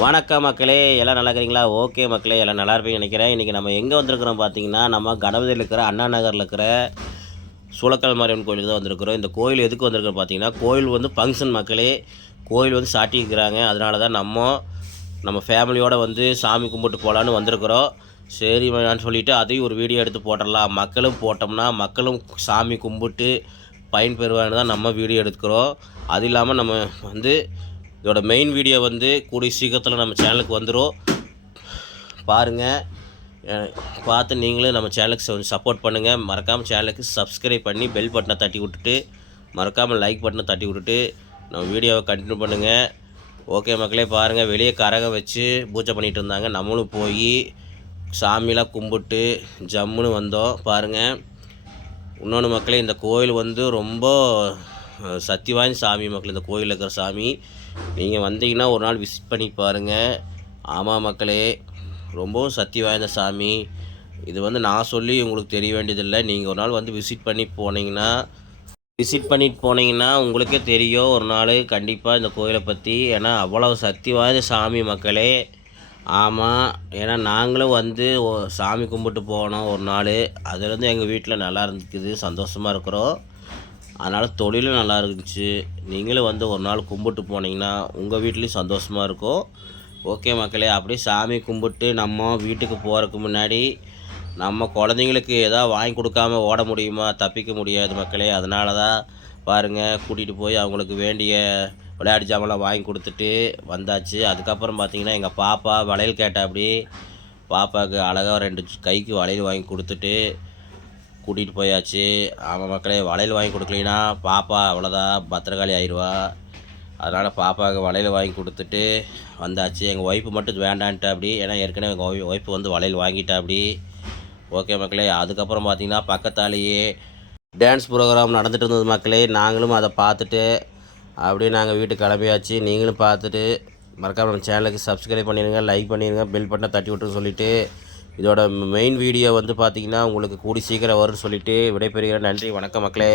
வணக்கம் மக்களே, எல்லாம் நல்லா இருக்கிறீங்களா? ஓகே மக்களே, எல்லாம் நல்லா இருப்பீங்கன்னு நினைக்கிறேன். இன்றைக்கி நம்ம எங்கே வந்திருக்கிறோம் பார்த்தீங்கன்னா, நம்ம கணபதியில் இருக்கிற அண்ணா நகரில் இருக்கிற சூளக்கால் மாரியம்மன் கோயிலுக்கு தான் வந்திருக்கிறோம். இந்த கோயில் எதுக்கு வந்திருக்கிறோம் பார்த்தீங்கன்னா, கோயில் வந்து ஃபங்க்ஷன் மக்களே. கோயில் வந்து சாட்டியிருக்கிறாங்க. அதனால தான் நம்ம ஃபேமிலியோடு வந்து சாமி கும்பிட்டு போகலான்னு வந்திருக்கிறோம். சரி நான் சொல்லிவிட்டு அதையும் ஒரு வீடியோ எடுத்து போட்டுடலாம். மக்களும் போட்டோம்னா மக்களும் சாமி கும்பிட்டு பயன்பெறுவான்னு தான் நம்ம வீடியோ எடுக்கிறோம். அது இல்லாமல் நம்ம வந்து இதோட மெயின் வீடியோ வந்து கூடிய சீக்கிரத்தில் நம்ம சேனலுக்கு வந்துடும். பாருங்கள், பார்த்து நீங்களும் நம்ம சேனலுக்கு கொஞ்சம் சப்போர்ட் பண்ணுங்கள். மறக்காமல் சேனலுக்கு சப்ஸ்கிரைப் பண்ணி பெல் பட்டனை தட்டி விட்டுட்டு, மறக்காமல் லைக் பட்டனை தட்டி விட்டுட்டு நம்ம வீடியோவை கண்டினியூ பண்ணுங்கள். ஓகே மக்களே, பாருங்கள், வெளியே கரகம் வச்சு பூஜை பண்ணிகிட்டு இருந்தாங்க. நம்மளும் போய் சாமியெலாம் கும்பிட்டு ஜம்முன்னு வந்தோம். பாருங்கள், இன்னொன்று மக்களே, இந்த கோயில் வந்து ரொம்ப சக்தி வாய்ந்த சாமி மக்கள். இந்த கோயிலில் இருக்கிற சாமி நீங்கள் வந்தீங்கன்னா ஒரு நாள் விசிட் பண்ணி பாருங்கள். ஆமாம் மக்களே, ரொம்பவும் சக்தி வாய்ந்த சாமி. இது வந்து நான் சொல்லி உங்களுக்கு தெரிய வேண்டியதில்லை. நீங்கள் ஒரு நாள் வந்து விசிட் பண்ணிட்டு போனீங்கன்னா உங்களுக்கே தெரியும் ஒரு நாள் கண்டிப்பாக இந்த கோயிலை பற்றி. ஏன்னா அவ்வளவு சக்தி வாய்ந்த சாமி மக்களே. ஆமாம், ஏன்னா நாங்களும் வந்து சாமி கும்பிட்டு போனோம் ஒரு நாள். அதுலேருந்து எங்கள் வீட்டில் நல்லா இருந்துக்குது, சந்தோஷமாக இருக்கிறோம். அதனால் தொழிலும் நல்லா இருந்துச்சு. நீங்களும் வந்து ஒரு நாள் கும்பிட்டு போனீங்கன்னா உங்கள் வீட்லேயும் சந்தோஷமாக இருக்கும். ஓகே மக்களே, அப்படியே சாமி கும்பிட்டு நம்ம வீட்டுக்கு போகிறதுக்கு முன்னாடி நம்ம குழந்தைங்களுக்கு எதாவது வாங்கி கொடுக்காம ஓட முடியுமா? தப்பிக்க முடியாது மக்களே. அதனால தான் பாருங்கள், கூட்டிகிட்டு போய் அவங்களுக்கு வேண்டிய விளையாட்டு ஜாமான்லாம் வாங்கி கொடுத்துட்டு வந்தாச்சு. அதுக்கப்புறம் பார்த்திங்கன்னா எங்கள் பாப்பா வளையல் கேட்டாப்படி. பாப்பாவுக்கு அழகாக 2 கைக்கு வளையல் வாங்கி கொடுத்துட்டு கூட்டிகிட்டு போயாச்சு. ஆமாம் மக்களே, வளையல் வாங்கி கொடுக்கலின்னா பாப்பா அவ்வளோதான், பத்திரகாளி ஆயிடுவா. அதனால் பாப்பாவுக்கு வளையல் வாங்கி கொடுத்துட்டு வந்தாச்சு. எங்கள் ஒய்ஃபு மட்டும் வேண்டான்ட்டு அப்படி, ஏன்னா ஏற்கனவே எங்கள் ஒய்ஃபு வந்து வளையல் வாங்கிட்டா அப்படி. ஓகே மக்களே, அதுக்கப்புறம் பார்த்திங்கன்னா பக்கத்தாலேயே டான்ஸ் ப்ரோக்ராம் நடந்துகிட்டு இருந்தது மக்களே. நாங்களும் அதை பார்த்துட்டு அப்படியே நாங்கள் வீட்டுக்கு கிளம்பியாச்சு. நீங்களும் பார்த்துட்டு மறக்காமல் நம்ம சேனலுக்கு சப்ஸ்கிரைப் பண்ணிடுங்க, லைக் பண்ணிடுங்க, பெல் பட்டனை தட்டி விட்டுன்னு சொல்லிவிட்டு இதோட மெயின் வீடியோ வந்து பார்த்திங்கன்னா உங்களுக்கு கூடி சீக்கிரம் வரும்னு சொல்லிவிட்டு விடைபெறுகிறேன். நன்றி, வணக்கம் மக்களே.